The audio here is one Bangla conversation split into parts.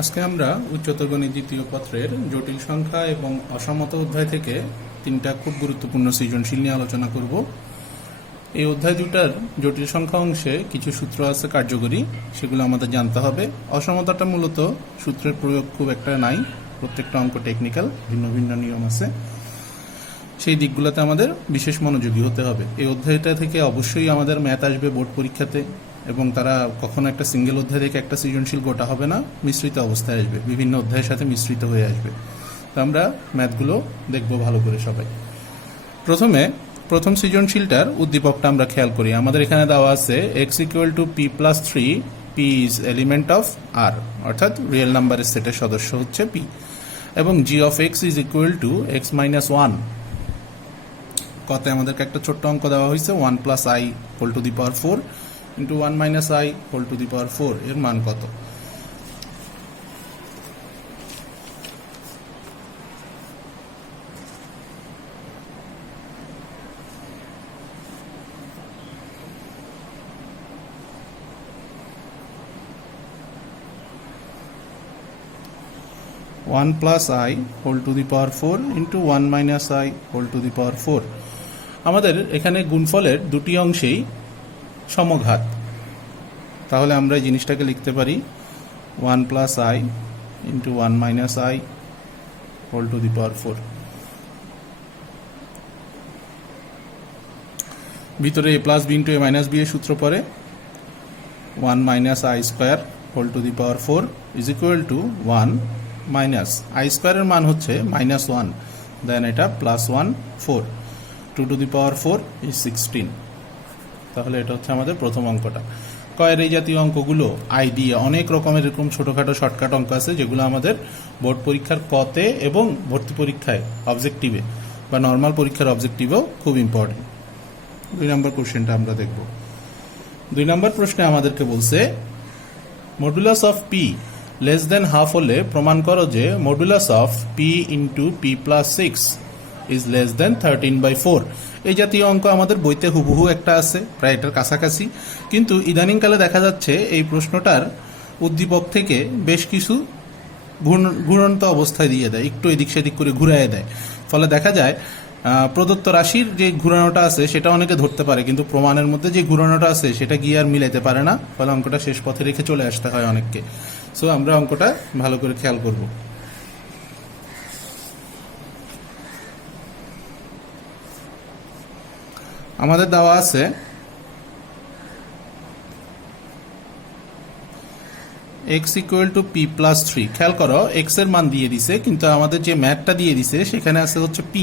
আজকে আমরা উচ্চতর গণিত দ্বিতীয় পত্রের জটিল সংখ্যা এবং অসমতা অধ্যায় থেকে তিনটা খুব গুরুত্বপূর্ণ সৃজনশীল নিয়ে আলোচনা করব। এই অধ্যায় দুটার জটিল সংখ্যা অংশে কিছু সূত্র আছে কার্যকরী, সেগুলো আমাদের জানতে হবে। অসমতাটা মূলত সূত্রের প্রয়োগ খুব একটা নাই, প্রত্যেকটা অঙ্ক টেকনিক্যাল, ভিন্ন ভিন্ন নিয়ম আছে, সেই দিকগুলোতে আমাদের বিশেষ মনোযোগী হতে হবে। এই অধ্যায়টা থেকে অবশ্যই আমাদের ম্যাথ আসবে বোর্ড পরীক্ষাতে, এবং তারা কখনো একটা সিঙ্গেল অধ্যায় থেকে একটা সৃজনশীল গোটা হবে না, মিশ্রিত অবস্থায় আসবে, বিভিন্ন অধ্যায়ের সাথে মিশ্রিত হয়ে আসবে। তো আমরা ম্যাথগুলো দেখব ভালো করে সবাই। প্রথম সৃজনশীলটার উদ্দীপকটা আমরা খেয়াল করি। আমাদের এখানে দেওয়া আছে x equal to p plus 3, p is element of r, অর্থাৎ রিয়েল নাম্বারের সেটের সদস্য হচ্ছে p, এবং g of x is equal to x minus 1। কতে আমাদেরকে একটা ছোট্ট অঙ্ক দেওয়া হয়েছে 1 plus i whole to the power 4 into 1 minus i whole to the power 4, এর মান কত? One plus i whole to the power 4 into 1 minus i whole to the power 4। আমাদের এখানে গুণফলের দুটি অংশেই সমঘাত, তাহলে আমরা এই জিনিসটাকে লিখতে পারি 1 plus i into 1 minus i whole to the power 4। ভিতরে a plus b into a minus b এর সূত্র পরে 1 minus i square whole to the power 4 is equal to 1 minus i স্কোয়ারের মান হচ্ছে মাইনাস 1, দেন এটা plus 1 4, 2 to the power 4 is 16। তাহলে এটা হচ্ছে আমাদের প্রথম অঙ্কটা। কয়ের এই জাতীয় অঙ্কগুলো আই দিয়ে অনেক রকমের এরকম ছোটোখাটো শর্টকাট অঙ্ক আছে, যেগুলো আমাদের বোর্ড পরীক্ষার কতে এবং ভর্তি পরীক্ষায় অবজেক্টিভে বা নর্মাল পরীক্ষার অবজেক্টিভেও খুব ইম্পর্টেন্ট। 2 নম্বর কোশ্চেনটা আমরা দেখব। 2 নম্বর প্রশ্নে আমাদেরকে বলছে modulus of P less than half হলে প্রমাণ করো যে modulus of P into P plus 6 is less দেন 13/4। এই জাতীয় অঙ্ক আমাদের বইতে হুবহু একটা আছে, প্রায় এটার কাছাকাছি, কিন্তু ইদানিংকালে দেখা যাচ্ছে এই প্রশ্নটার উদ্দীপক থেকে বেশ কিছু ঘুরন্ত অবস্থায় দিয়ে দেয়, একটু এদিক সেদিক করে ঘুরাইয়ে দেয়। ফলে দেখা যায় প্রদত্ত রাশির যে ঘুরানোটা আছে সেটা অনেকে ধরতে পারে, কিন্তু প্রমাণের মধ্যে যে ঘুরানোটা আছে সেটা গিয়ে আর মিলাইতে পারে না, ফলে অঙ্কটা শেষ পথে রেখে চলে আসতে হয় অনেককে। সো আমরা অঙ্কটা ভালো করে খেয়াল করব। আমাদের দেওয়া আছে x equal to p plus 3। খেয়াল করো x এর মান দিয়ে দিছে, কিন্তু আমাদের যে ম্যাথটা দিয়ে দিছে সেখানে আছে হচ্ছে p।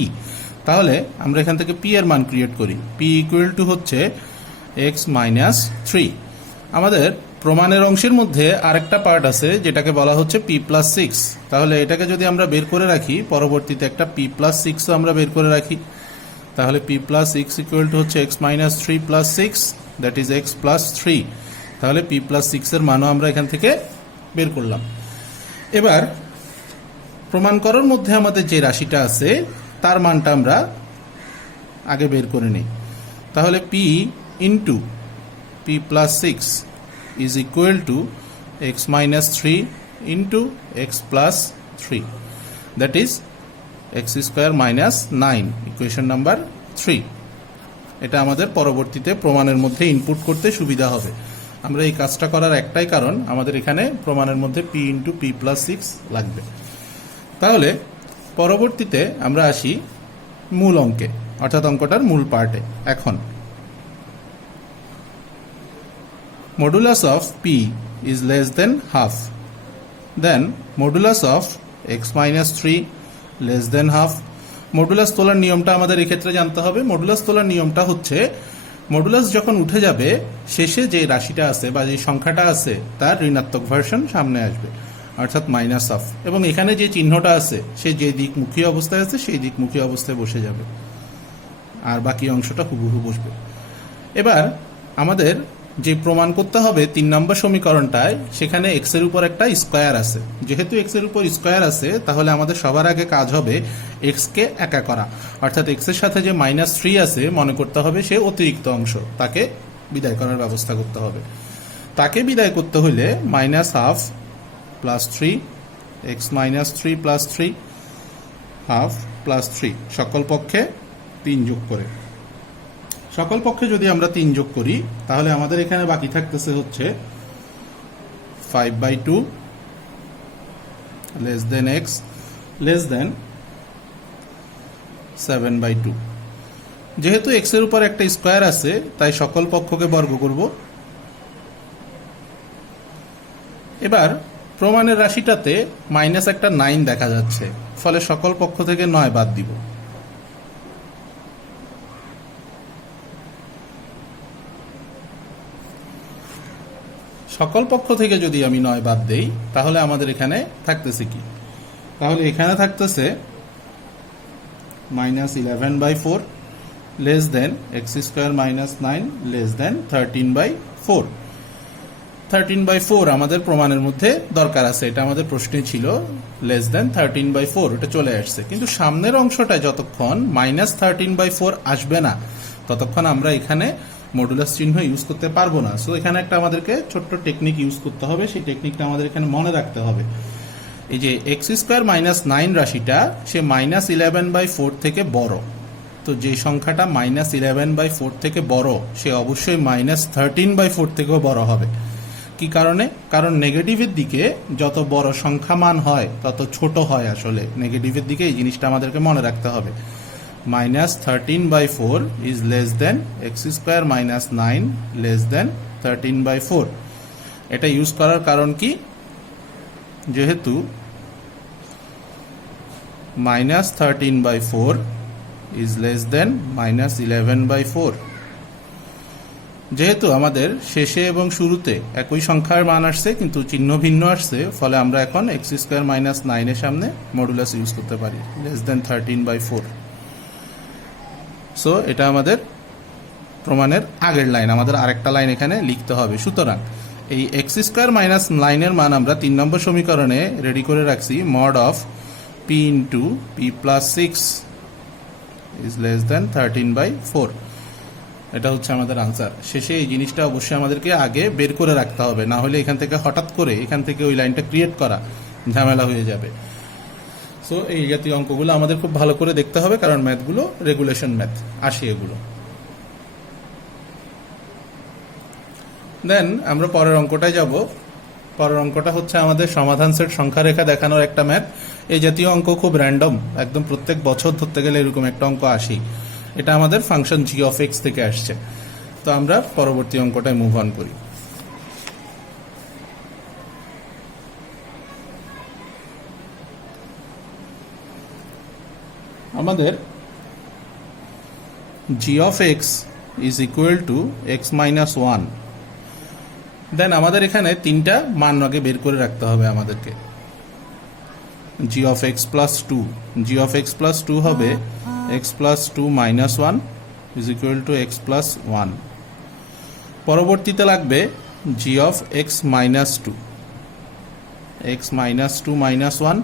তাহলে আমরা এখান থেকে p এর মান ক্রিয়েট করি। p ইকুয়াল টু হচ্ছে x মাইনাস 3। আমাদের প্রমাণের অংশের মধ্যে আরেকটা পার্ট আছে যেটাকে বলা হচ্ছে p প্লাস 6। তাহলে এটাকে যদি আমরা বের করে রাখি, পরবর্তীতে একটা p প্লাস 6 আমরা বের করে রাখি, তাহলে p প্লাস 6 ইকুয়াল টু হচ্ছে x minus 3 plus 6, that is x plus 3। তাহলে p প্লাস 6 এর মানও আমরা এখান থেকে বের করলাম। এবার প্রমাণ করার মধ্যে আমাদের যে রাশিটা আছে তার মানটা আমরা আগে বের করে নিই। তাহলে p into p plus 6 is equal to x minus 3 into x plus 3, that is x square minus 9, equation number 3। এটা আমাদের পরবর্তীতে প্রমাণের মধ্যে ইনপুট করতে সুবিধা হবে। আমরা এই কাজটা করার একটাই কারণ, আমাদের এখানে প্রমাণের মধ্যে p ইন্টু p প্লাস 6 লাগবে। তাহলে পরবর্তীতে আমরা আসি মূল অঙ্কে, অর্থাৎ অঙ্কটার মূল পার্টে। এখন modulus of p is less than half, then modulus of x minus 3 less than half. Modulus তোলার নিয়মটা আমাদের এক্ষেত্রে জানতে হবে। মডুলাস তোলার নিয়মটা হচ্ছে মডুলাস যখন উঠে যাবে, শেষে যে রাশিটা আছে বা যে সংখ্যাটা আছে তার ঋণাত্মক ভার্সন সামনে আসবে, অর্থাৎ মাইনাস অফ, এবং এখানে যে চিহ্নটা আছে সে যে দিকমুখী অবস্থায় আছে সেই দিকমুখী অবস্থায় বসে যাবে, আর বাকি অংশটা হুবহু বসবে। এবার আমাদের যে প্রমাণ করতে হবে 3 নম্বর সমীকরণটায়, সেখানে x এর উপর একটা স্কোয়ার আছে। যেহেতু x এর উপর স্কোয়ার আছে, তাহলে আমাদের সবার আগে কাজ হবে x কে একা করা, অর্থাৎ x এর সাথে যে মাইনাস 3 আছে মনে করতে হবে সে অতিরিক্ত অংশ, তাকে বিদায় করার ব্যবস্থা করতে হবে। তাকে বিদায় করতে হলে minus half plus 3 x minus 3 plus 3 half plus 3 সকল পক্ষে 3 যোগ করে। সকল পক্ষে যদি আমরা 3 যোগ করি তাহলে আমাদের এখানে বাকি থাকতেছে হচ্ছে 5/2 less than x less than 7/2। যেহেতু এক্স এর উপর একটা স্কোয়ার আছে তাই সকল পক্ষকে বর্গ করব। এবার প্রমাণের রাশিটাতে মাইনাস একটা 9 দেখা যাচ্ছে, ফলে সকল পক্ষ থেকে 9 বাদ দিব। সকল পক্ষ থেকে যদি আমি 9 বাদ দেই তাহলে আমাদের এখানে থাকতেছে কি? তাহলে এখানে থাকতেছে -11/4 less than x square minus 9 less than 13/4। 13/4 আমাদের প্রমাণের মধ্যে দরকার আছে, এটা আমাদের প্রশ্নে ছিল লেস দেন 13/4, এটা চলে আসছে। কিন্তু সামনের অংশটা যতক্ষণ -13/4 আসবে না ততক্ষণ আমরা এখানে মডুলাস চিহ্ন ইউজ করতে পারবো না। সো এখানে একটা আমাদেরকে ছোট্ট টেকনিক ইউজ করতে হবে, সেই টেকনিকটা আমাদের এখানে মনে রাখতে হবে। এই যে এক্স স্কোয়ার মাইনাস 9 রাশিটা সে -11/4 থেকে বড়, তো যে সংখ্যাটা -11/4 থেকে বড় সে অবশ্যই -13/4 থেকেও বড় হবে। কি কারণে? কারণ নেগেটিভের দিকে যত বড় সংখ্যা মান হয় তত ছোট হয়। আসলে নেগেটিভের দিকে এই জিনিসটা আমাদেরকে মনে রাখতে হবে। -13/4 is less then x square minus 9 less than 13/4। এটা ইউজ করার কারণ কি? যেহেতু -13/4 ইজ লেস দেন -11/4, যেহেতু আমাদের শেষে এবং শুরুতে একই সংখ্যার মান আসছে কিন্তু চিহ্ন ভিন্ন আসছে, ফলে আমরা এখন এক্স স্কোয়ার মাইনাস 9 এর সামনে মডুলাস ইউজ করতে পারি লেস দেন 13/4। সো এটা আমাদের প্রমাণের আগের লাইন, আমাদের আরেকটা লাইন এখানে লিখতে হবে। সুতরাং এই এক্স স্কোয়ার মাইনাস 9 এর মান আমরা 3 নম্বর সমীকরণে রেডি করে রাখছি mod of p into p plus 6 is less দেন 13/4। এটা হচ্ছে আমাদের আনসার। শেষে এই জিনিসটা অবশ্যই আমাদেরকে আগে বের করে রাখতে হবে, না হলে এখান থেকে হঠাৎ করে এখান থেকে ওই লাইনটা ক্রিয়েট করা ঝামেলা হয়ে যাবে। সো এই জাতীয় অঙ্কগুলো আমাদের খুব ভালো করে দেখতে হবে, কারণ ম্যাথগুলো রেগুলেশন ম্যাথ আসে এগুলো। দেন আমরা পরের অঙ্কটায় যাব। পরের অঙ্কটা হচ্ছে আমাদের সমাধান সেট সংখ্যা রেখা দেখানোর একটা ম্যাথ। এই জাতীয় অঙ্ক খুব র্যান্ডম, একদম প্রত্যেক বছর ধরতে গেলে এরকম একটা অঙ্ক আসি। এটা আমাদের ফাংশন জি অফ এক্স থেকে আসছে। তো আমরা পরবর্তী অঙ্কটায় মুভ অন করি। আমাদের g of x is equal to x minus 1। Then আমাদের এখানে 3টা মান আগে বের করে রাখতে হবে আমাদেরকে। G of x plus 2, g of x plus 2 হবে x plus 2 minus 1 is equal to x plus 1। পরবর্তীতে লাগবে g of x minus 2, x minus 2 minus 1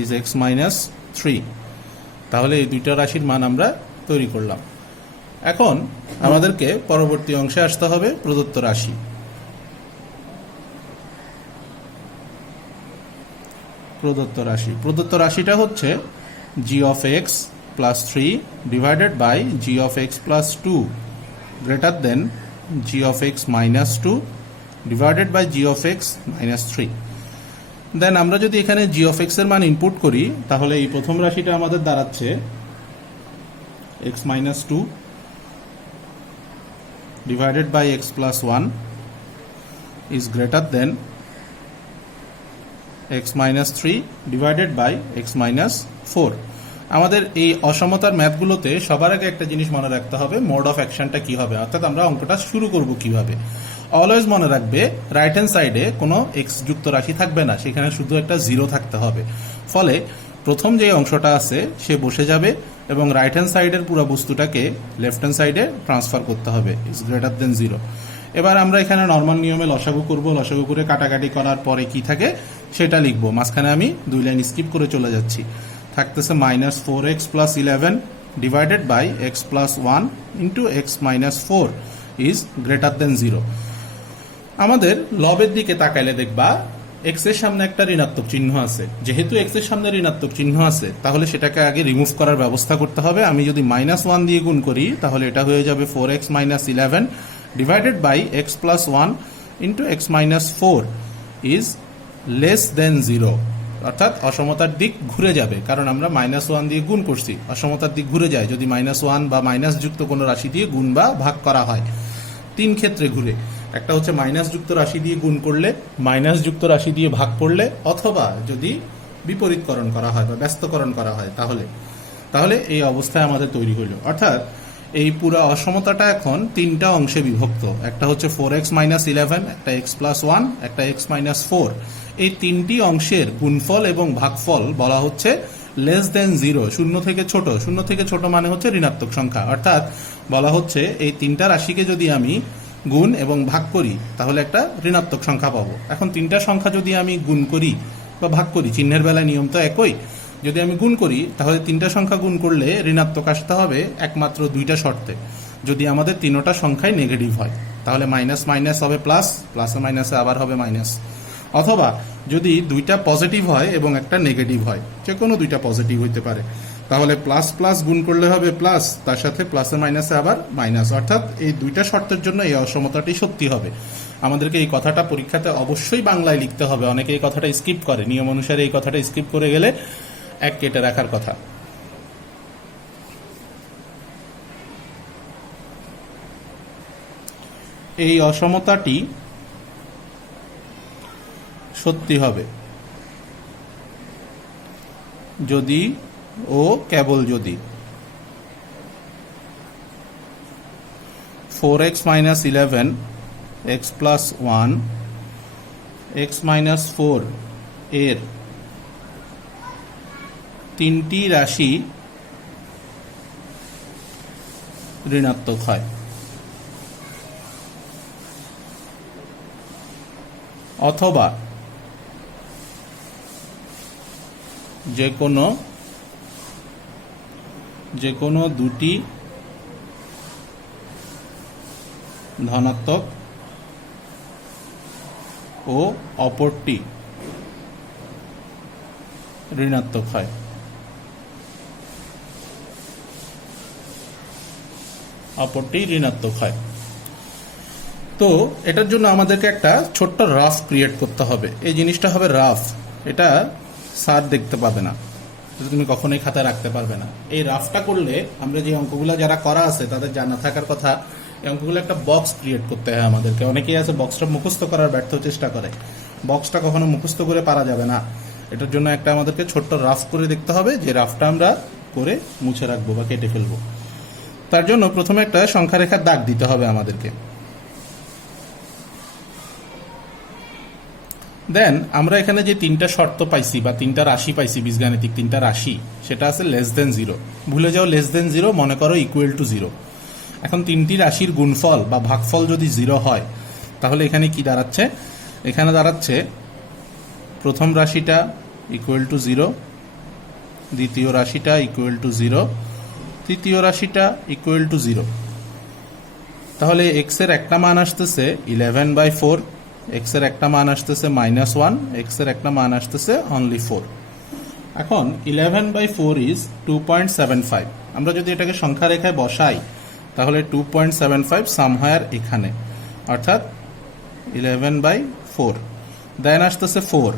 is x minus 3। তাহলে এই দুইটা রাশির মান আমরা তৈরি করলাম। এখন আমাদেরকে পরবর্তী অংশে আসতে হবে প্রদত্ত রাশি। প্রদত্ত রাশিটা হচ্ছে g of x plus 3 divided by g of x plus 2 greater than g of x minus 2 divided by g of x minus 3। Then আমরা যদি এখানে জি অফ এক্স এর মান ইনপুট করি তাহলে এই প্রথম রাশিটা আমাদের দাঁড়াচ্ছে x minus 2 divided by x plus 1 is greater than x minus 3 divided by x minus 4। আমাদের এই অসমতার ম্যাথগুলোতে সবার আগে একটা জিনিস মনে রাখতে হবে, মোড অফ অ্যাকশনটা কি হবে, অর্থাৎ আমরা অঙ্কটা শুরু করব কিভাবে। অলওয়েজ মনে রাখবে রাইট হ্যান্ড সাইডে কোনো এক্স যুক্ত রাশি থাকবে না, সেখানে শুধু একটা 0 থাকতে হবে। ফলে প্রথম যে অংশটা আছে সে বসে যাবে এবং রাইট হ্যান্ড সাইডের পুরো বস্তুটাকে লেফট হ্যান্ড সাইডে ট্রান্সফার করতে হবে ইজ গ্রেটার দেন 0। এবার আমরা এখানে নর্মাল নিয়মে লসাগু করব, লসাগু করে কাটাকাটি করার পরে কি থাকে সেটা লিখবো। মাঝখানে আমি 2 লাইন স্কিপ করে চলে যাচ্ছি। থাকতেছে minus 4x plus 11 divided by x plus 1 into x minus 4 is greater than 0। আমাদের লবের দিকে তাকাইলে দেখবা এক্স এর সামনে একটা ঋণাত্মক চিহ্ন আছে, যেহেতু এক্স এর সামনে ঋণাত্মক চিহ্ন আছে তাহলে সেটাকে আগে রিমুভ করার ব্যবস্থা করতে হবে। আমি যদি -1 দিয়ে গুণ করি তাহলে এটা হয়ে যাবে 4x - 11 ডিভাইডেড বাই x + 1 ইন্টু x - 4 ইজ লেস দেন 0, অর্থাৎ অসমতার দিক ঘুরে যাবে, কারণ আমরা -1 দিয়ে গুণ করছি। অসমতার দিক ঘুরে যায় যদি -1 বা মাইনাস যুক্ত কোনো রাশি দিয়ে গুণ বা ভাগ করা হয়। 3 ক্ষেত্রে ঘুরে, একটা হচ্ছে মাইনাস যুক্ত রাশি দিয়ে গুণ করলে, মাইনাস যুক্ত রাশি দিয়ে ভাগ করলে, অথবা যদি বিপরীতকরণ করা হয় বা ব্যস্তকরণ করা হয় তাহলে এই অবস্থায় আমাদের তৈরি হলো। অর্থাৎ এই পুরো অসমতাটা এখন 3টা অংশে বিভক্ত। একটা হচ্ছে 4x - 11, একটা x + 1, একটা x - 4। এই 3টি অংশের গুণফল এবং ভাগফল বলা হচ্ছে লেস দেন 0, শূন্য থেকে ছোট। শূন্য থেকে ছোট মানে হচ্ছে ঋণাত্মক সংখ্যা। অর্থাৎ বলা হচ্ছে এই 3টা রাশিকে যদি আমি গুণ এবং ভাগ করি তাহলে একটা ঋণাত্মক সংখ্যা পাবো। এখন 3টা সংখ্যা যদি আমি গুণ করি বা ভাগ করি, চিহ্নের বেলায় নিয়ম তো একই, যদি আমি গুণ করি তাহলে 3টা সংখ্যা গুণ করলে ঋণাত্মক আসতে হবে একমাত্র 2টা শর্তে। যদি আমাদের 3টা সংখ্যাই নেগেটিভ হয় তাহলে মাইনাস মাইনাস হবে প্লাস, প্লাসে মাইনাসে আবার হবে মাইনাস। অথবা যদি 2টা পজিটিভ হয় এবং একটা নেগেটিভ হয়, যে কোনো 2টা পজিটিভ হইতে পারে, তাহলে প্লাস প্লাস গুণ করলে হবে প্লাস, তার সাথে প্লাসে মাইনাসে আবার মাইনাস। অর্থাৎ এই 2টা শর্তের জন্য এই অসমতাটি সত্যি হবে। আমাদেরকে এই কথাটা পরীক্ষাতে অবশ্যই বাংলায় লিখতে হবে। অনেকে এই কথাটা স্কিপ করে, নিয়ম অনুসারে এই কথাটা স্কিপ করে গেলে 1 কেটে রাখার কথা। এই অসমতাটি সত্যি হবে যদি ও কেবল যদি 4x - 11, x + 1, x - 4 এর 3টি রাশি ঋণাত্মক হয়, অথবা যে কোনো 2টি ধনাত্মক ও অপরটি ঋণাত্মক হয়। তো এটার জন্য আমাদেরকে একটা ছোট্ট রাফ ক্রিয়েট করতে হবে। এই জিনিসটা হবে রাফ, এটা স্যার দেখতে পাবে না, তুমি কখনোই খাতায় রাখতে পারবে না। এই রাফটা করলে আমরা যে অঙ্কগুলো যারা করা আছে তাদের জানা থাকার কথা, এই অঙ্কগুলো একটা বক্স ক্রিয়েট করতে হয় আমাদেরকে। অনেকেই আছে বক্সটা মুখস্থ করার ব্যর্থ চেষ্টা করে, বক্সটা কখনো মুখস্থ করে পারা যাবে না। এটার জন্য একটা আমাদেরকে ছোট্ট রাফ করে দেখতে হবে, যে রাফটা আমরা করে মুছে রাখবো বা কেটে ফেলবো। তার জন্য প্রথমে একটা সংখ্যা রেখার দাগ দিতে হবে আমাদেরকে। দেন আমরা এখানে যে 3টা শর্ত পাইছি বা 3টা রাশি পাইছি, বীজগাণিতিক 3টা রাশি, সেটা আছে লেস দেন 0। ভুলে যাও লেস দেন 0, মনে করো ইকুয়াল টু 0। এখন 3টি রাশির গুণফল বা ভাগফল যদি 0 হয় তাহলে এখানে কি দাঁড়াচ্ছে? এখানে দাঁড়াচ্ছে প্রথম রাশিটা ইকুয়াল টু 0, দ্বিতীয় রাশিটা ইকুয়াল টু 0, তৃতীয় রাশিটা ইকুয়াল টু 0। তাহলে x এর একটা মান আসতেছে 11/4, x এর একটা মান আসতেছে -1, x এর একটা মান আসতেছে অনলি 4। এখন 11/4 ইজ 2.75। আমরা যদি এটাকে সংখ্যা রেখায় বসাই তাহলে 2.75 সামহায়ার এখানে, অর্থাৎ 11/4। দেন আসতেছে 4,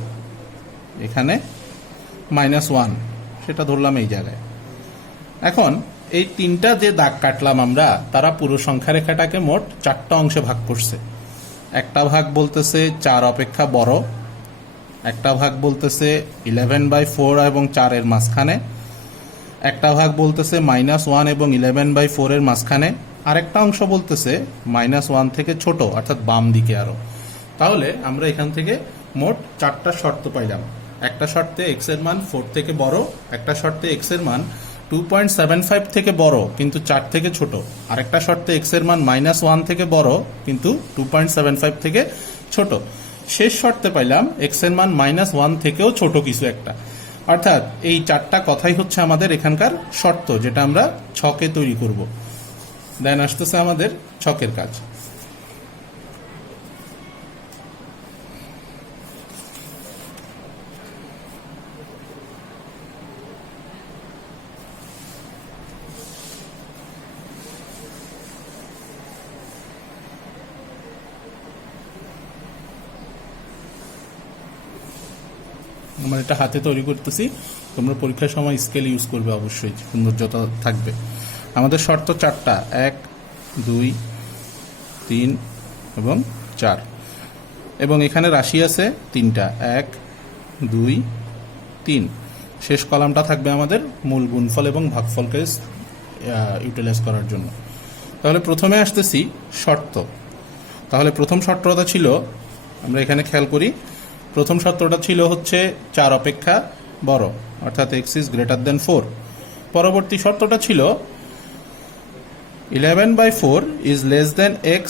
এখানে -1, সেটা ধরলাম এই জায়গায়। এখন এই 3টা যে দাগ কাটলাম আমরা, তারা পুরো সংখ্যা রেখাটাকে মোট 4টা অংশে ভাগ করছে। একটা ভাগ বলতেছে 4 অপেক্ষা বড়, একটা ভাগ বলতেছে 11/4 এবং 4 এর মাঝখানে, একটা ভাগ বলতেছে -1 এবং 11/4 এর মাঝখানে, আরেকটা অংশ বলতেছে -1 থেকে ছোট, অর্থাৎ বাম দিকে আরো। তাহলে আমরা এখান থেকে মোট 4টা শর্ত পাইলাম। একটা শর্তে x এর মান 4 থেকে বড়, একটা শর্তে x এর মান 2.75 থেকে বড় কিন্তু 4 থেকে ছোট, আরেকটা শর্তে x এর মান -1 থেকে বড় কিন্তু 2.75 থেকে ছোট, শেষ শর্তে পাইলাম x এর মান -1 থেকেও ছোট কিছু একটা। অর্থাৎ এই 4টা কথাই হচ্ছে আমাদের এখানকার শর্ত, যেটা আমরা ছকে তৈরি করব। দেন আসতেছে আমাদের ছকের কাজ। আমরা এটা হাতে তৈরি করতেছি, তোমরা পরীক্ষার সময় স্কেল ইউজ করবে অবশ্যই, সৌন্দর্যতা থাকবে। আমাদের শর্ত 4টা, 1 2 3 এবং 4, এবং এখানে রাশি আছে 3টা, 1 2 3। শেষ কলামটা থাকবে আমাদের মূল গুণফল এবং ভাগফলকে ইউটিলাইজ করার জন্য। তাহলে প্রথমে আসতেছি শর্ত। তাহলে প্রথম শর্তটা ছিল, আমরা এখানে খেয়াল করি, প্রথম শর্তটা ছিল হচ্ছে 4 অপেক্ষা বড়, অর্থাৎ x ইজ গ্রেটার দেন 4। পরবর্তী শর্তটা ছিল 11/4 is less then x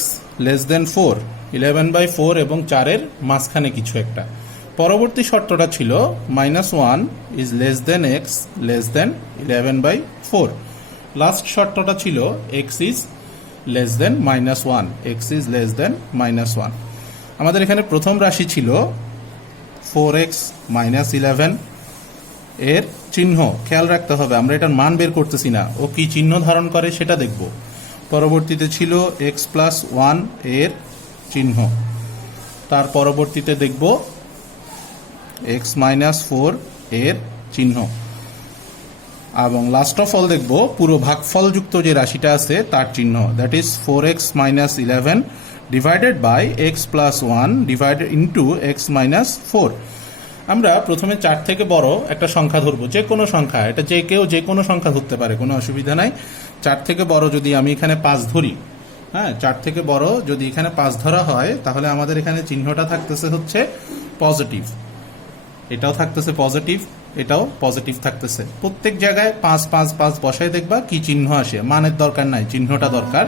less than 4, 11/4 এবং 4-এর মাঝখানে কিছু একটা। পরবর্তী শর্তটা ছিল -1 is less then x less than 11/4। Last শর্তটা ছিল x is less then -1, x is less দেন -1। আমাদের এখানে প্রথম রাশি ছিল 4x - 11, এর চিহ্ন খেয়াল রাখতে হবে, আমরা এটার মান বের করতেছি না, ও কি চিহ্ন ধারণ করে সেটা দেখব। পরবর্তীতে ছিল x + 1 এর চিহ্ন, তার পরবর্তীতে দেখব x - 4 এর চিহ্ন, এবং লাস্ট অফ অল দেখব পুরো ভাগফলযুক্ত যে রাশিটা আছে তার চিহ্ন, that is 4x - 11 divided by x + 1 divided into x - 4। আমরা প্রথমে 4 থেকে বড় একটা সংখ্যা ধরবো, যে কোনো সংখ্যা, এটা যে কেউ যে কোনো সংখ্যা ধরতে পারে, কোনো অসুবিধা নাই। 4 থেকে বড় যদি আমি এখানে 5 ধরি, হ্যাঁ, 4 থেকে বড় যদি এখানে 5 ধরা হয়, তাহলে আমাদের এখানে চিহ্নটা থাকতেছে হচ্ছে পজিটিভ, এটাও থাকতেছে পজিটিভ, এটাও পজিটিভ থাকতেছে। প্রত্যেক জায়গায় 5 5 5 বসায় দেখবা কি চিহ্ন আসে, মানের দরকার নাই, চিহ্নটা দরকার।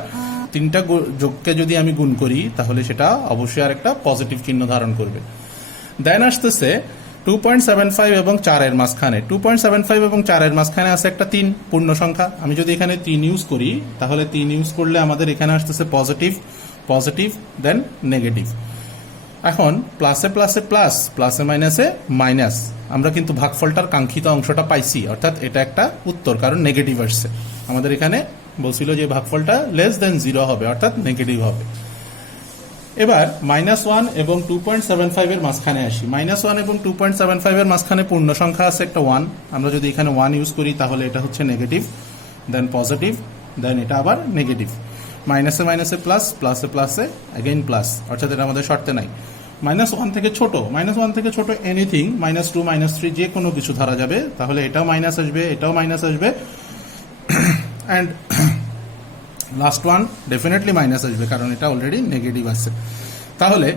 3টা যোগকে যদি আমি গুণ করি তাহলে সেটা অবশ্যই আর একটা পজিটিভ চিহ্ন ধারণ করবে। দেন আসতেছে 2.75 এবং 4-এর মাঝখানে, 2.75 এবং 4-এর মাঝখানে আছে একটা 3 পূর্ণ সংখ্যা। আমি যদি এখানে 3 ইউজ করি, তাহলে 3 ইউজ করলে আমাদের এখানে আসতেছে পজিটিভ পজিটিভ দেন নেগেটিভ। এখন প্লাসে প্লাসে প্লাস, প্লাসে মাইনাসে মাইনাস, আমরা কিন্তু ভাগফলটার কাঙ্ক্ষিত অংশটা পাইছি, অর্থাৎ এটা একটা উত্তর, কারণ নেগেটিভ আসছে। আমাদের এখানে বলছিল যে ভাগফলটা লেস দেন 0 হবে, অর্থাৎ নেগেটিভ হবে। এবার -1 এবং 2.75 এর মাঝখানে আসি। -1 এবং 2.75 এর মাঝখানে পূর্ণ সংখ্যা আছে একটা 1, আমরা যদি এখানে 1 ইউজ করি তাহলে এটা হচ্ছে নেগেটিভ, দেন পজিটিভ, দেন এটা আবার নেগেটিভ। মাইনাসে মাইনাসে প্লাস, প্লাসে প্লাসে অ্যাগেইন প্লাস, অর্থাৎ এটা আমাদের শর্তে নাই। -1 থেকে ছোট, -1 থেকে ছোট এনিথিং, -2 -3 যে কোনো কিছু ধরা যাবে, তাহলে এটাও মাইনাস আসবে, এটাও মাইনাস আসবে, and last one definitely minus আসবে, কারণ এটা অলরেডি নেগেটিভ আছে। তাহলে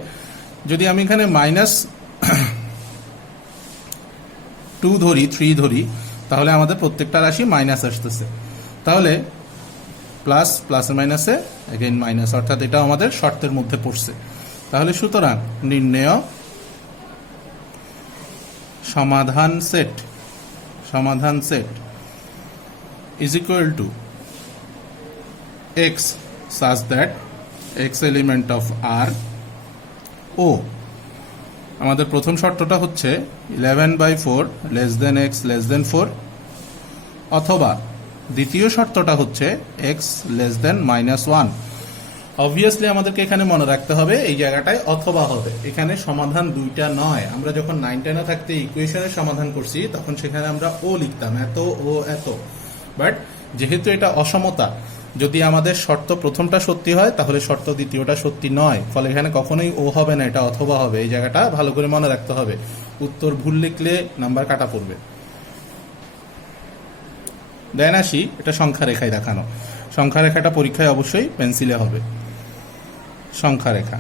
যদি আমি এখানে -2 ধরি, 3 ধরি, তাহলে আমাদের প্রত্যেকটা রাশি মাইনাস আসতেছে। তাহলে প্লাস, প্লাসে মাইনাসে অ্যাগেইন মাইনাস, অর্থাৎ এটা আমাদের শর্তের মধ্যে পড়ছে। তাহলে সুতরাং নির্ণেয় সমাধান set is equal to x such that x element of R O, আমাদের প্রথম শর্তটা হচ্ছে 11/4 less than x less than 4, অথবা দ্বিতীয় শর্তটা হচ্ছে x less than -1। অবভিয়াসলি আমাদেরকে এখানে মনে রাখতে হবে এই জায়গাটায় অথবা হবে, এখানে সমাধান দুইটা নয়। আমরা যখন 9 10 থাকতে ইকুয়েশনের সমাধান করছি তখন সেখানে আমরা ও লিখতাম, এত ও এত, বাট যেহেতু এটা অসমতা, যদি আমাদের শর্ত প্রথমটা সত্যি হয় তাহলে শর্ত দ্বিতীয়টা সত্যি নয়, ফলে এখানে কখনোই ও হবে না, এটা অথবা হবে। এই জায়গাটা ভালো করে মনে রাখতে হবে, উত্তর ভুল লিখলে নাম্বার কাটা পড়বে। দেন আসি এটা সংখ্যা রেখায় দেখানো। সংখ্যা রেখাটা পরীক্ষায় অবশ্যই পেন্সিলে হবে। সংখ্যা রেখা,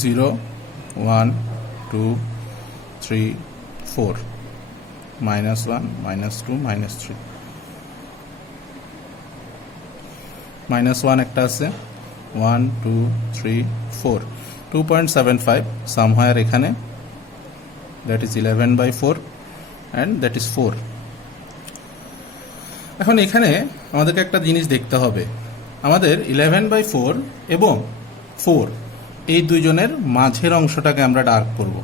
জিরো, 1 2 3 4, -1 -2 -3, -1 একটা আছে, 1 2 3 4, 2.75 somewhere এখানে, that is 11/4 and that is 4। এখন এখানে আমাদেরকে একটা জিনিস দেখতে হবে, আমাদের 11/4 এবং 4 এই দুইজনের মাঝের অংশটাকে আমরা ডার্ক করব।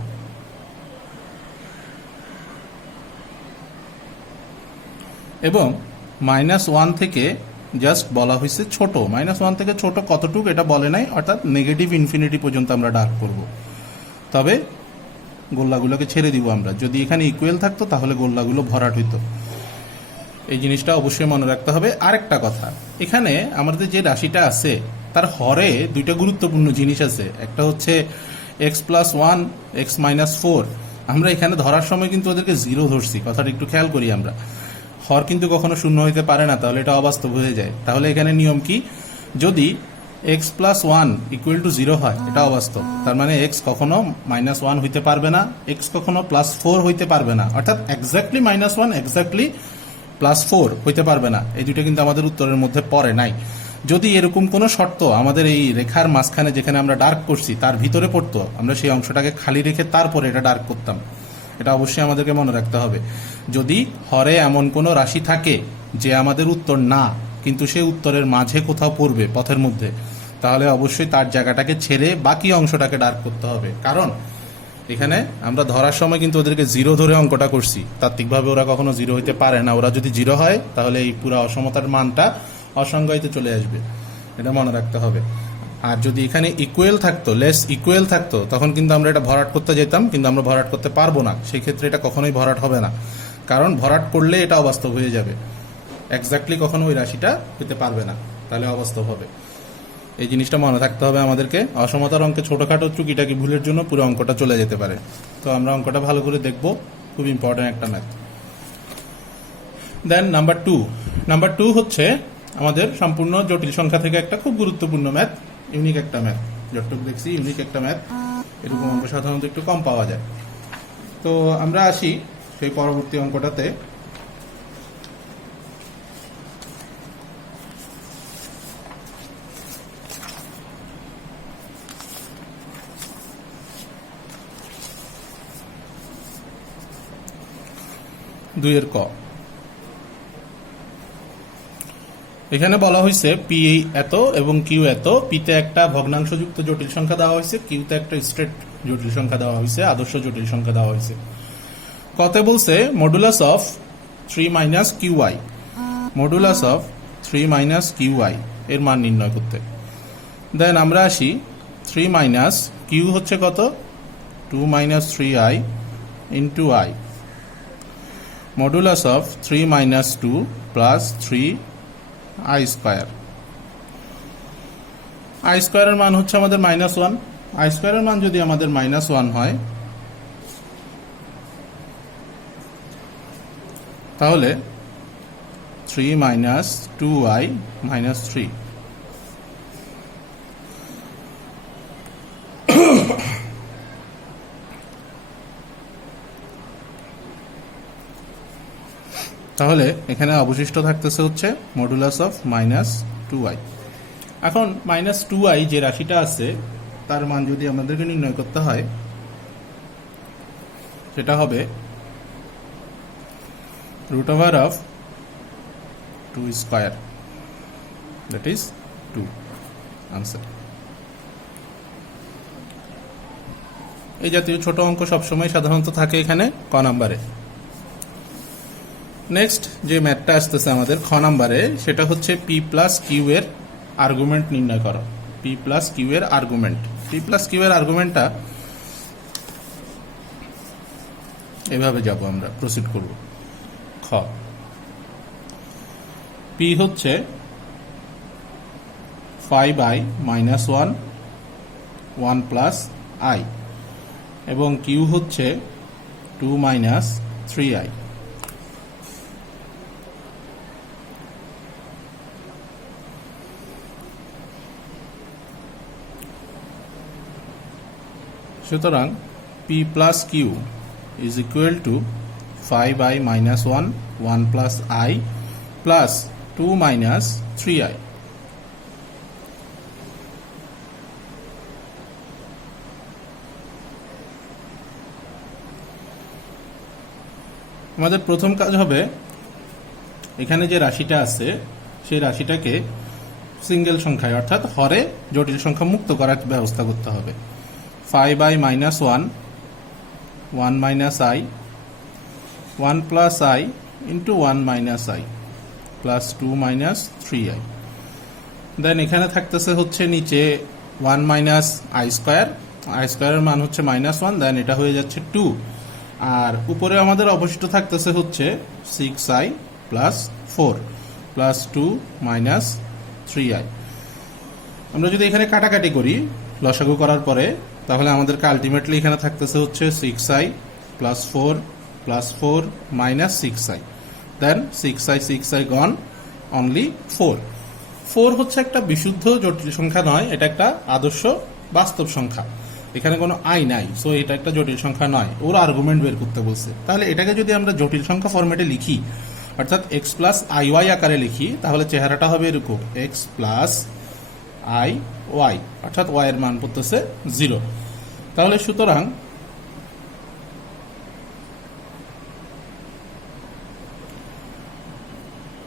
এবং -1 থেকে জাস্ট বলা হয়েছে ছোট, -1 থেকে ছোট কতটুকু এটা বলে নাই, অর্থাৎ নেগেটিভ ইনফিনিটি পর্যন্ত আমরা ডার্ক করব। তবে গোল্লাগুলোকে ছেড়ে দিব আমরা। যদি এখানে ইকুয়াল থাকতো তাহলে গোল্লাগুলো ভরাট হইতো। এই জিনিসটা অবশ্যই মনে রাখতে হবে। আরেকটা কথা, এখানে আমাদের যে রাশিটা আছে তার হরে দুইটা গুরুত্বপূর্ণ জিনিস আছে। একটা হচ্ছে x+1 x-4। আমরা এখানে ধরার সময় কিন্তু ওদেরকে 0 ধরছি, কথাটা একটু খেয়াল করি আমরা। হর কিন্তু কখনো শূন্য হইতে পারে না, তাহলে এটা অবাস্তব হয়ে যায়। তাহলে এখানে নিয়ম কি, যদি x+1 = 0 হয় এটা অবাস্তব, তার মানে x কখনো -1 হইতে পারবে না, x কখনো +4 হইতে পারবে না, অর্থাৎ এক্স্যাক্টলি -1 এক্স্যাক্টলি +4 হইতে পারবে না। এই দুটো কিন্তু আমাদের উত্তরের মধ্যে পড়ে নাই। যদি এরকম কোনো শর্ত আমাদের এই রেখার মাঝখানে যেখানে আমরা ডার্ক করছি তার ভিতরে পড়তো, আমরা সেই অংশটাকে খালি রেখে তারপরে এটা ডার্ক করতাম। এটা অবশ্যই আমাদেরকে মনে রাখতে হবে। যদি হরে এমন কোনো রাশি থাকে যে আমাদের উত্তর না, কিন্তু সে উত্তরের মাঝে কোথাও পড়বে পথের মধ্যে, তাহলে অবশ্যই তার জায়গাটাকে ছেড়ে বাকি অংশটাকে ডার্ক করতে হবে। কারণ এখানে আমরা ধরার সময় কিন্তু ওদেরকে 0 ধরে অঙ্কটা করছি, তাত্ত্বিকভাবে ওরা কখনো 0 হইতে পারে না। ওরা যদি 0 হয় তাহলে এই পুরো অসমতার মানটা অসংজ্ঞায়িত চলে আসবে, এটা মনে রাখতে হবে। আর যদি এখানে ইকুয়াল থাকতো, লেস ইকুয়াল থাকতো, তখন কিন্তু আমরা এটা ভরাট করতে যেতাম, কিন্তু আমরা ভরাট করতে পারবো না। সেই ক্ষেত্রে এটা কখনোই ভরাট হবে না, কারণ ভরাট করলে এটা অবাস্তব হয়ে যাবে। এক্স্যাক্টলি কখনো ওই রাশিটা হতে পারবে না, তাহলে অবাস্তব হবে। এই জিনিসটা মনে থাকতে হবে আমাদেরকে। অসমতার অঙ্কে ছোটখাটো টুকিটাকি ভুলের জন্য পুরো অঙ্কটা চলে যেতে পারে। তো আমরা অঙ্কটা ভালো করে দেখব, খুব ইম্পর্টেন্ট একটা ম্যাথ। দেন নাম্বার টু হচ্ছে আমাদের সম্পূর্ণ জটিল সংখ্যা থেকে একটা খুব গুরুত্বপূর্ণ ম্যাথ, ইউনিক একটা ম্যাথ। যতটুকু দেখছি ইউনিক একটা ম্যাথ, এরকম অঙ্ক সাধারণত একটু কম পাওয়া যায়। তো আমরা আসি সেই পরবর্তী অঙ্কটাতে। দুইয়ের ক, এখানে বলা হয়েছে পি এত এবং কিউ এত। পিতে একটা ভগ্নাংশযুক্ত জটিল সংখ্যা দেওয়া হয়েছে, কিউতে একটা স্ট্রেট জটিল সংখ্যা দেওয়া হয়েছে, আদর্শ জটিল সংখ্যা দেওয়া হয়েছে। কতে বলছে modulus of 3 - QI, modulus of 3 - QI এর মান নির্ণয় করতে। দেন আমরা আসি 3 - Q হচ্ছে কত, 2 - 3i into I, modulus of 3 - 2 plus 3i square. I স্কোয়ারের মান হচ্ছে আমাদের -1। আই স্কোয়ারের মান যদি আমাদের -1 হয়, তাহলে 3 - 2i - 3। তাহলে এখানে অবশিষ্ট থাকতেছে হচ্ছে মডুলাস অফ -2i। এখন -2i যে রাশিটা আছে তার মান যদি আমাদেরকে নির্ণয় করতে হয়, সেটা হবে √2 স্কয়ার, দ্যাট ইজ 2 আনসার। এই জাতীয় ছোট অঙ্ক সবসময় সাধারণত থাকে এখানে ক নাম্বারে। নেক্সট যে ম্যাথটা আসতেছে আমাদের খ নাম্বারে, সেটা হচ্ছে P+Q এর আর্গুমেন্ট নির্ণয় করো। P+Q এর আর্গুমেন্ট, P+Q এর আর্গুমেন্টটা এভাবে যাব, আমরা প্রসিড করব। খ, P হচ্ছে 5i - 1 1 প্লাস i, এবং Q হচ্ছে 2 - 3i। সুতরাং P+Q is equal to 5i - 1 1 plus i plus 2 - 3i। আমাদের প্রথম কাজ হবে, এখানে যে রাশিটা আছে সেই রাশিটাকে সিঙ্গেল সংখ্যায় অর্থাৎ হরে জটিল সংখ্যা মুক্ত করার ব্যবস্থা করতে হবে। 5i - 1 1 - i 1 plus i into 1 minus i plus 2 minus 3i। দেন এখানে থাকতেছে হচ্ছে নিচে 1 মাইনাস আই স্কোয়ারের মান হচ্ছে -1, দেন এটা হয়ে যাচ্ছে 2। আর উপরে আমাদের অবশিষ্ট থাকতেছে হচ্ছে 6i plus 4 plus 2 minus 3i। আমরা যদি এখানে কাটাকাটি করি লসাগু করার পরে, তাহলে আমাদেরকে আলটিমেটলি এখানে থাকতেছে হচ্ছে 6i plus 4 plus 4 minus 6i। দেন 6i গন, অনলি 4 হচ্ছে একটা বিশুদ্ধ জটিল সংখ্যা নয়, এটা একটা আদর্শ বাস্তব সংখ্যা, এখানে কোনো আই নাই, সো এটা একটা জটিল সংখ্যা নয়। ওর আর্গুমেন্ট বের করতে বলছে। তাহলে এটাকে যদি আমরা জটিল সংখ্যা ফরম্যাটে লিখি, অর্থাৎ এক্স প্লাস আই ওয়াই আকারে লিখি, তাহলে চেহারাটা হবে এরকম, এক্স প্লাস আই ওয়াই, অর্থাৎ ওয়াই এর মান পড়তেছে 0। তাহলে সুতরাং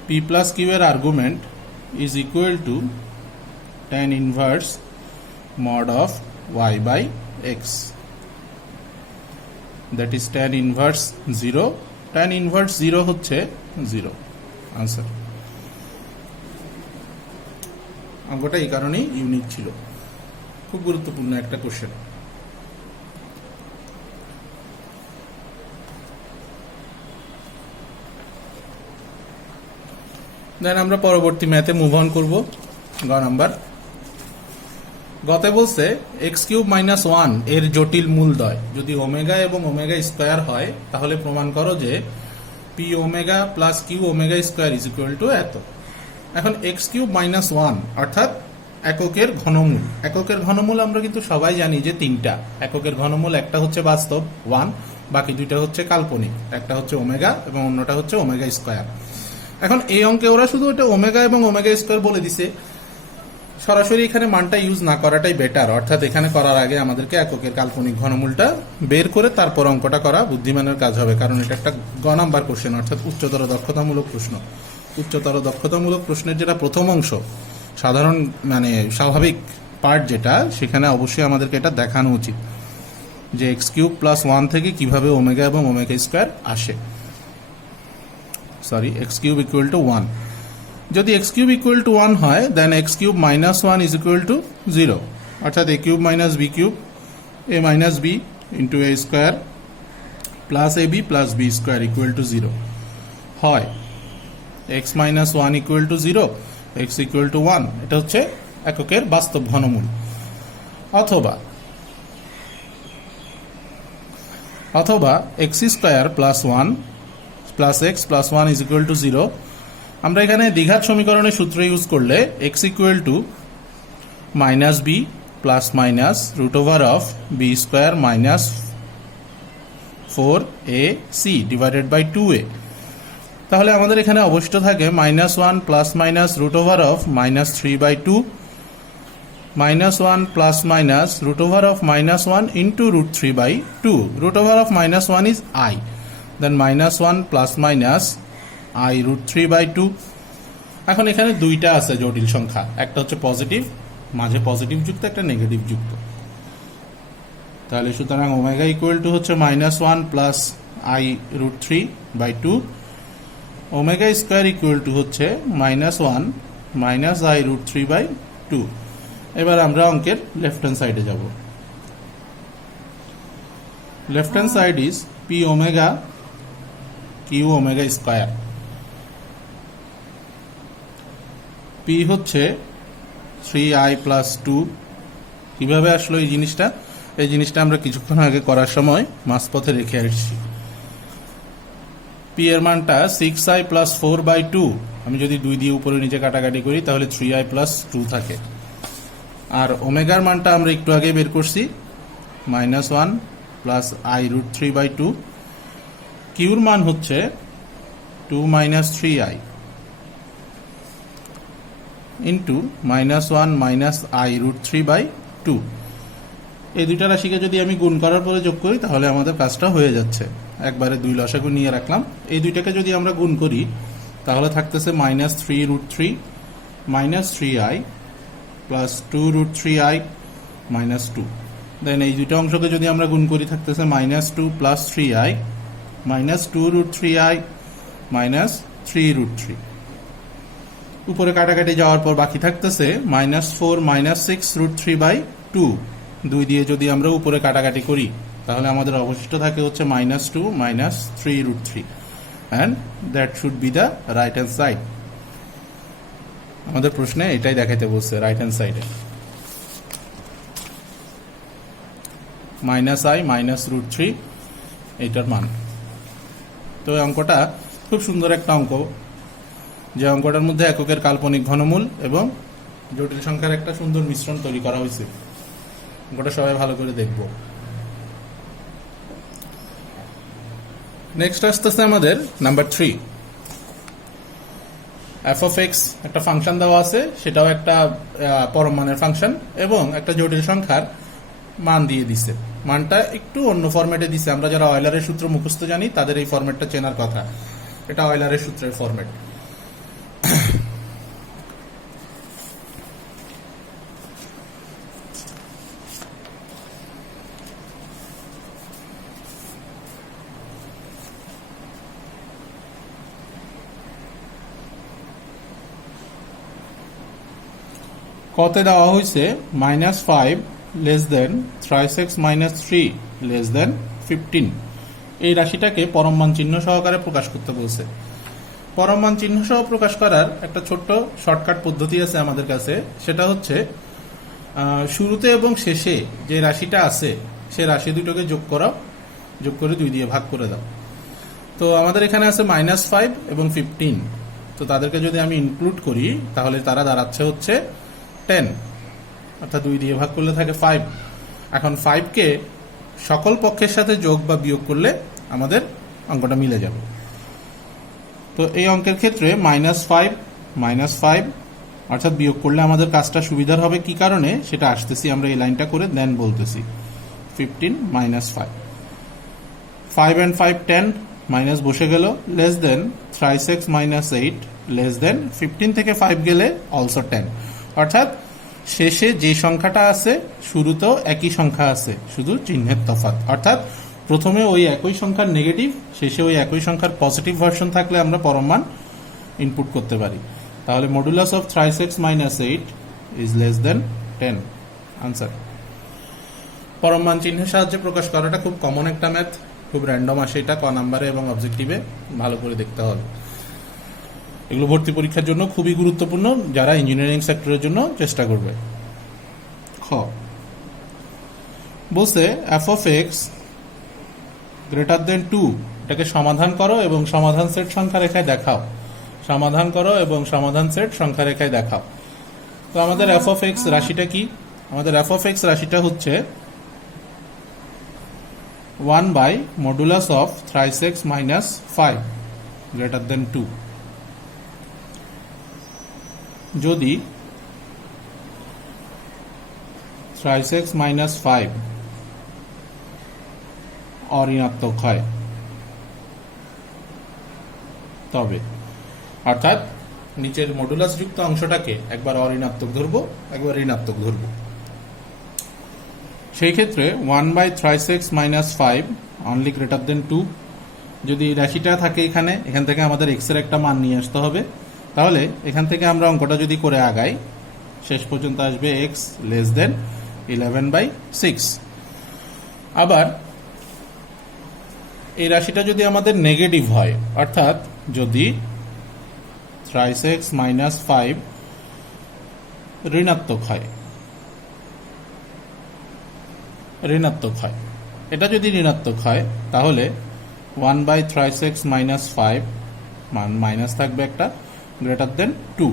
পি প্লাস কিউ এর argument is equal to tan inverse mod of y by x, that is tan inverse 0, tan inverse 0 হচ্ছে 0 আনসার। অঙ্কটা এই কারণেই ইউনিক ছিল, খুব গুরুত্বপূর্ণ একটা কোশ্চেন। দেন আমরা পরবর্তী ম্যাথে মুভ অন করব। গ নাম্বার, গতে বলছে এক্স কিউব মাইনাস 1 এর জটিল মূলদ্বয় যদি ওমেগা এবং ওমেগা স্কোয়ার হয়, তাহলে প্রমাণ করো যে p omega plus q omega square is equal to এত। এখন এক্স কিউব মাইনাস 1 অর্থাৎ এককের ঘনমূল। এককের ঘনমূল আমরা কিন্তু সবাই জানি যে 3টা এককের ঘনমূল, একটা হচ্ছে বাস্তব 1, বাকি 2টা হচ্ছে কাল্পনিক, একটা হচ্ছে ওমেগা এবং অন্যটা হচ্ছে ওমেগা স্কোয়ার। এখন এই অঙ্কে ওরা শুধু এটা ওমেগা এবং ওমেগা স্কোয়ার বলে দিছে, সরাসরি এখানে মানটা ইউজ না করাটাই বেটার, অর্থাৎ এখানে করার আগে আমাদেরকে এককের কাল্পনিক ঘনমূলটা বের করে তারপর অঙ্কটা করা বুদ্ধিমানের কাজ হবে, কারণ এটা একটা গ নাম্বার কোশ্চেন, অর্থাৎ উচ্চতর দক্ষতামূলক প্রশ্ন। উচ্চতর দক্ষতামূলক প্রশ্নের যেটা প্রথম অংশ, সাধারণ মানে স্বাভাবিক পার্ট যেটা, সেখানে অবশ্যই আমাদেরকে এটা দেখানো উচিত যে এক্স কিউব প্লাস 1 থেকে কিভাবে ওমেগা এবং ওমেগা স্কোয়ার আসে। Sorry, x cube equal to 1। যদি এক্স কিউব ইকুয়াল টু 1 হয়, then x cube minus 1 is equal to 0, অর্থাৎ a cube minus b cube, a minus b into a square plus a b plus b square equal to 0 হয়। X minus 1 equal to 0, x equal to 1, এটা হচ্ছে এককের বাস্তব ঘনমূল। অথবা x square plus 1 plus x plus 1 is equal to 0। আমরা এখানে দ্বিঘাত সমীকরণের সূত্র ইউজ করলে x equal to minus b plus minus root over of b square minus 4ac divided by 2a। তাহলে আমাদের এখানে অবশিষ্ট থাকে -1 plus minus root over of -3/2 -1 plus minus root over of -1 into √3/2। Root over of -1 is i, then -1 plus minus i √3/2। এখন এখানে দুইটা আছে জটিল সংখ্যা, একটা হচ্ছে পজিটিভ, মাঝে পজিটিভ যুক্ত, একটা নেগেটিভ যুক্ত। তাহলে সুতরাং ওমেগা ইকুয়াল টু হচ্ছে -1 plus i √3/2, omega square equal two হচ্ছে -1 মাইনাস i √3/2। এবার আমরা অঙ্কের লেফট হ্যান্ড সাইডে যাব। Left hand side is p omega q omega square. P হচ্ছে 3i প্লাস 2। কিভাবে আসলো এই জিনিসটা? এই জিনিসটা আমরা কিছুক্ষণ আগে করার সময় মাঝপথে রেখে আসছি। পি এর মানটা 6i প্লাস 4/2, আমি যদি 2 দিয়ে উপরে নিচে কাটাকাটি করি তাহলে 3i প্লাস 2 থাকে। আর ওমেগার মানটা আমরা একটু আগে বের করছি, -1 প্লাস i √3/2। কিউর মান হচ্ছে 2 minus 3i into -1 minus i √3/2। এই দুইটা রাশিকে যদি আমি গুণ করার পরে যোগ করি তাহলে আমাদের কাজটা হয়ে যাচ্ছে। একবারে 2 লসাগু নিয়ে রাখলাম। এই দুইটাকে যদি আমরা গুণ করি তাহলে থাকতেছে -3√3 minus 3i plus 2√3i minus 2। দেন এই দুইটা অংশকে যদি আমরা গুণ করি থাকতেছে -2 plus 3i minus 2√3i minus 3√3। উপরে কাটাকাটি যাওয়ার পর বাকি থাকতেছে -4 -6√3/2। 2 দিয়ে যদি আমরা উপরে কাটাকাটি করি তাহলে আমাদের অবশিষ্ট থাকে হচ্ছে -2 -3√3, and that should be the right hand side. আমাদের প্রশ্নে এটাই দেখাইতে বলছে, রাইট হ্যান্ড সাইডে -i -√3 এইটার মান। তো এই অঙ্কটা খুব সুন্দর একটা অঙ্ক, যে অঙ্কটার মধ্যে এককের কাল্পনিক ঘনমূল এবং জটিল সংখ্যার একটা সুন্দর মিশ্রণ তৈরি করা হয়েছে। অঙ্কটা সবাই ভালো করে দেখব। নেক্সট আসতেছে আমাদের নাম্বার 3। f of x একটা ফাংশন দেওয়া আছে, সেটাও একটা পরম মানের ফাংশন, এবং একটা জটিল সংখ্যার মান দিয়ে দিছে। মানটা একটু অন্য ফরম্যাটে দিছে। আমরা যারা অয়লারের সূত্র মুখস্থ জানি তাদের এই ফরম্যাটটা চেনার কথা। এটা অয়লারের সূত্রের ফরম্যাট। কতে দেওয়া হয়েছে -5 3x - 3 15। এই রাশিটাকে পরম মান চিহ্ন সহকারে প্রকাশ করতে বলছে। পরম মান চিহ্ন সহ প্রকাশ করার একটা ছোট্ট শর্টকাট পদ্ধতি আছে আমাদের কাছে। সেটা হচ্ছে শুরুতে এবং শেষে যে রাশিটা আছে সে রাশি দুটোকে যোগ করো, যোগ করে 2 দিয়ে ভাগ করে দাও। তো আমাদের এখানে আছে -5 এবং 15। তো তাদেরকে যদি আমি ইনক্লুড করি তাহলে তারা দাঁড়াচ্ছে হচ্ছে 10, অর্থাৎ 2 দিয়ে ভাগ করলে থাকে 5। এখন 5কে সকল পক্ষের সাথে যোগ বা বিয়োগ করলে আমাদের অঙ্কটা মিলে যাবে। তো এই অঙ্কের ক্ষেত্রে -5 অর্থাৎ বিয়োগ করলে আমাদের কাজটা সুবিধার হবে। কি কারণে সেটা আসতেছি আমরা এই লাইনটা করে দেন বলতেছি। 15 -5, 5 and 5 10, মাইনাস বসে গেল, >3x - 8 15 থেকে 5 গেলে অলসো 10। অর্থাৎ শেষে যে সংখ্যাটা আছে শুরুতেও একই সংখ্যা আছে, শুধু চিহ্নের তফাৎ। অর্থাৎ প্রথমে ওই একই সংখ্যার নেগেটিভ, শেষে ওই একই সংখ্যার পজিটিভ ভার্সন থাকলে আমরা পরম মান ইনপুট করতে পারি। তাহলে modulus of 3x - 8 is <10। Answer. পরম মান চিহ্নের সাহায্যে প্রকাশ করাটা খুব কমন একটা ম্যাথ, খুব র্যান্ডম আসে এটা ক নাম্বারে এবং অবজেক্টিভে, ভালো করে দেখতে হবে। এগুলো ভর্তি পরীক্ষার জন্য খুবই গুরুত্বপূর্ণ, যারা ইঞ্জিনিয়ারিং সেক্টরের জন্য চেষ্টা করবে। খ বলছে f of x greater than 2, এটাকে সমাধান করো এবং সমাধান সেট সংখ্যা রেখায় দেখাও। সমাধান করো এবং সমাধান সেট সংখ্যা রেখায় দেখাও। তো আমাদের f of x রাশিটা কি? আমাদের f of x রাশিটা হচ্ছে 1/মডুলাস অফ 3x - 5 greater than 2। যদি 3x - 5 অঋণাত্মক হয় তবে, অর্থাৎ নিচের মডুলাস যুক্ত অংশটাকে একবার অঋণাত্মক ধরবো, একবার ঋণাত্মক ধরবো। সেই ক্ষেত্রে 1/3x - 5 অনলি গ্রেটার দেন 2। যদি রাশিটা থাকে এখানে, এখান থেকে আমাদের x এর একটা মান নিয়ে আসতে হবে। তাহলে এখান থেকে আমরা অঙ্কটা যদি করে আগাই, শেষ পর্যন্ত আসবে x <11/6। আবার এই রাশিটা যদি আমাদের নেগেটিভ হয়, অর্থাৎ যদি 3x - 5 ঋণাত্মক হয়, এটা যদি ঋণাত্মক হয় তাহলে 1/3x - 5 মান মাইনাস থাকবে একটা, গ্রেটার দেন 2।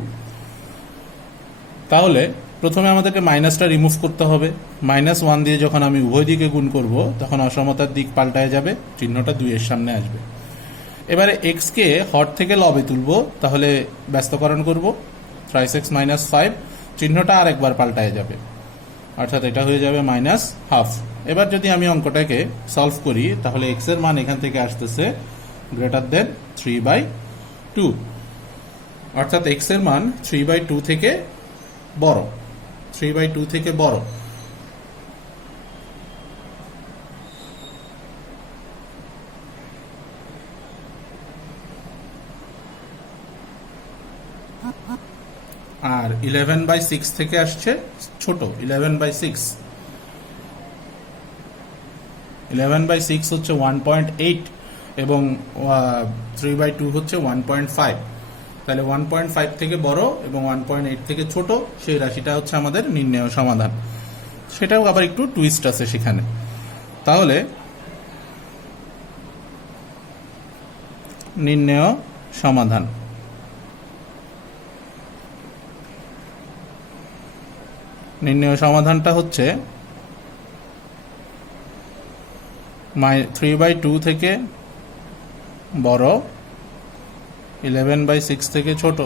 তাহলে প্রথমে আমাদেরকে মাইনাসটা রিমুভ করতে হবে। -1 দিয়ে যখন আমি উভয় দিকে গুণ করব তখন অসমতার দিক পাল্টায় যাবে, চিহ্নটা 2 এর সামনে আসবে। এবারে x কে হর থেকে লবে তুলব, তাহলে ব্যস্তকরণ করব 3x - 5, চিহ্নটা আরেকবার পাল্টায় যাবে, অর্থাৎ এটা হয়ে যাবে -12। এবার যদি আমি অঙ্কটাকে সলভ করি তাহলে x এর মান এখান থেকে আসতেছে গ্রেটার দেন 3/2, অর্থাৎ x এর মান 3/2 থেকে বড়, 3/2 থেকে বড়। আর 11/6 থেকে আসছে ছোট 11/6। 11/6 হচ্ছে 1.8 এবং 3/2 হচ্ছে 1.5। তাহলে 1.5 থেকে বড় এবং 1.8 থেকে ছোট সেই রাশিটা হচ্ছে আমাদের নির্ণেয় সমাধান। সেটাও আবার একটু টুইস্ট আছে সেখানে। তাহলে নির্ণেয় সমাধান, নির্ণেয় সমাধানটা হচ্ছে 3/2 থেকে বড় 11/6 থেকে ছোট।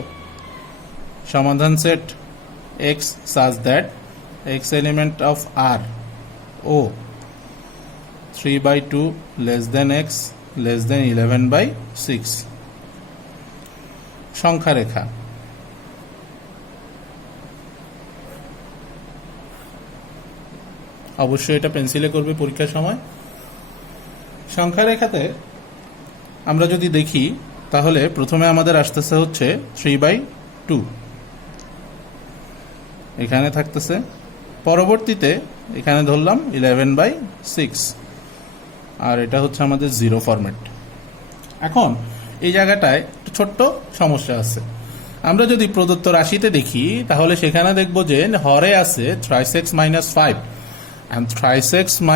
সমাধান set x such that x element of R O 3/2 less than x less than 11/6। সংখ্যা রেখা, অবশ্যই এটা পেন্সিলে করবে পরীক্ষার সময়। সংখ্যা রেখাতে আমরা যদি দেখি তাহলে প্রথমে আমাদের আসতেছে হচ্ছে 3/2 এখানে থাকতেছে, পরবর্তীতে এখানে ধরলাম 11/6 আর এটা হচ্ছে আমাদের 0 ফরম্যাট। এখন এই জায়গাটায় ছোট্ট সমস্যা আছে। আমরা যদি প্রদত্ত রাশিতে দেখি তাহলে সেখানে দেখব যে হরে আছে 3x - 5 and 3x -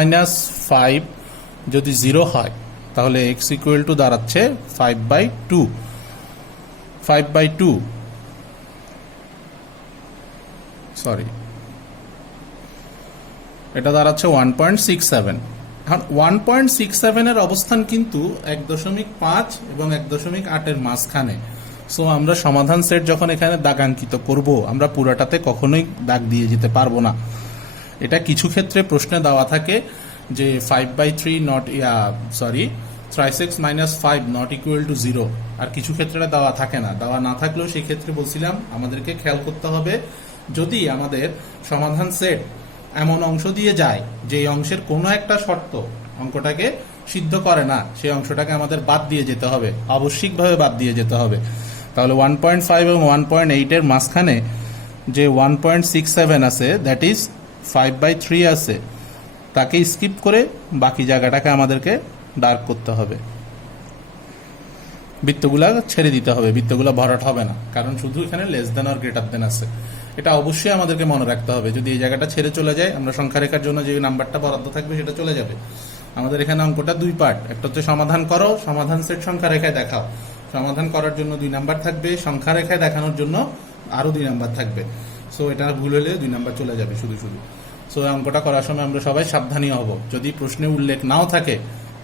5 যদি 0 হয় তাহলে x ইকুয়াল টু দাঁড়াচ্ছে 5/2। 5/2 সরি এটা দাঁড়াচ্ছে 1.67। এখন 1.67 এর অবস্থান কিন্তু 1.5 এবং 1.8 এর মাঝখানে। সো আমরা সমাধান সেট যখন এখানে দাগাঙ্কিত করব আমরা পুরাটাতে কখনোই দাগ দিয়ে যেতে পারবো না। এটা কিছু ক্ষেত্রে প্রশ্নে দেওয়া থাকে যে 5/3 not 3x - 5 not equal to 0, আর কিছু ক্ষেত্রে দেওয়া থাকে না। দেওয়া না থাকলেও সেই ক্ষেত্রে বলছিলাম আমাদেরকে খেয়াল করতে হবে যদি আমাদের সমাধান সেট এমন অংশ দিয়ে যায় যে অংশের কোনো একটা শর্ত অঙ্কটাকে সিদ্ধ করে না, সেই অংশটাকে আমাদের বাদ দিয়ে যেতে হবে, আবশ্যিকভাবে বাদ দিয়ে যেতে হবে। তাহলে 1.5 এবং 1.8 এর মাঝখানে যে 1.67 আছে দ্যাট ইজ 5/3 আছে, তাকে স্কিপ করে বাকি জায়গাটাকে আমাদেরকে ডার্ক করতে হবে, বৃত্তগুলা ছেড়ে দিতে হবে, বৃত্তগুলা ভরাট হবে না, কারণ শুধু এখানে লেস দেন আর গ্রেটার দেন আছে। এটা অবশ্যই আমাদেরকে মনে রাখতে হবে। যদি এই জায়গাটা ছেড়ে চলে যায় আমরা সংখ্যা রেখার জন্য যে নাম্বারটা বরাদ্দ থাকবে সেটা চলে যাবে। আমাদের এখানে অঙ্কটা 2 পার্ট, একটা হচ্ছে সমাধান করো, সমাধান সেট সংখ্যা রেখায় দেখাও। সমাধান করার জন্য 2 নাম্বার থাকবে, সংখ্যা রেখায় দেখানোর জন্য আরো 2 নাম্বার থাকবে। সো এটা ভুল হলে 2 নাম্বার চলে যাবে শুধু। সো অঙ্কটা করার সময় আমরা সবাই সাবধানী হব। যদি প্রশ্নে উল্লেখ নাও থাকে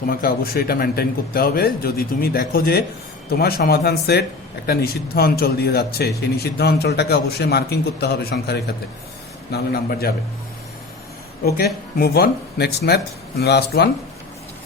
তোমাকে অবশ্যই এটা মেনটেন করতে হবে। যদি তুমি দেখো যে তোমার সমাধান সেট একটা নিষিদ্ধ অঞ্চল দিয়ে যাচ্ছে, সেই নিষিদ্ধ অঞ্চলটাকে অবশ্যই মার্কিং করতে হবে সংখ্যা রেখাতে, নাহলে নাম্বার যাবে। Okay, move on, next math, last one.